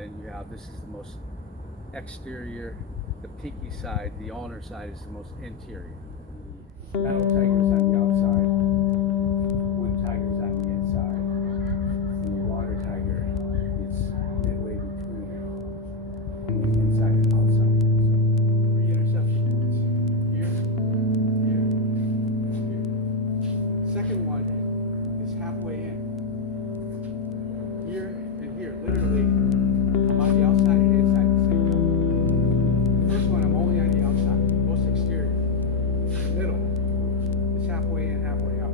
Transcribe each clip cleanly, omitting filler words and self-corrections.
then you have, this is the most exterior, the pinky side, the ulnar side is the most interior. The metal tiger is on the outside, wood tiger is on the inside, and the water tiger is midway between the inside and outside. So, 3 interception points. Here, here, here. Second one is halfway in. Here and here, literally, I'm on the outside and inside at the same time. The first one, I'm only on the outside, most exterior. Middle is halfway in, halfway out.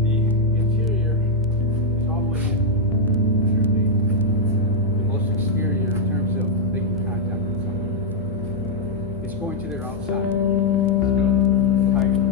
The interior is all the way in, literally, the most exterior in terms of making contact with someone. It's going to their outside. Let's go. Tiger.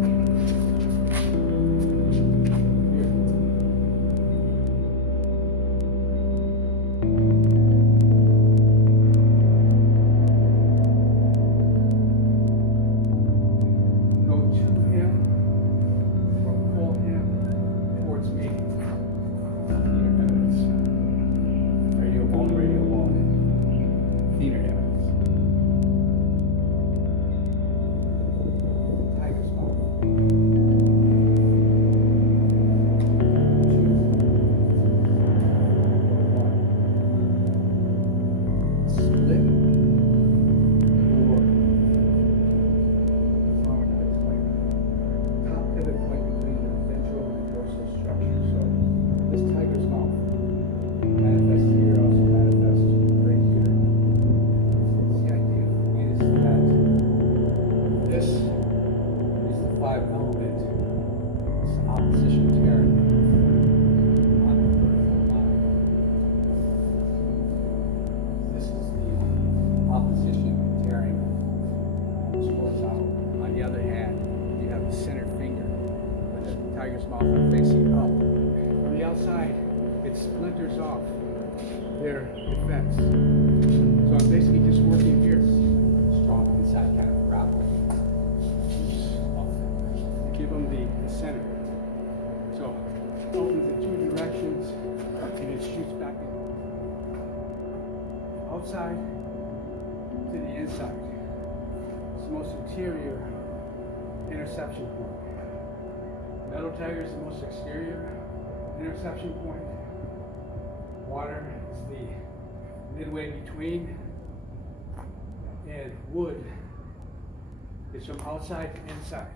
Tiger's mouth are facing up. From the outside, it splinters off their defense. So I'm basically just working here. Strong inside kind of grapple. Give them the center. So it opens in 2 directions and it shoots back in. Outside to the inside. It's the most interior interception point. Metal tiger is the most exterior interception point. Water is the midway between. And wood is from outside to inside.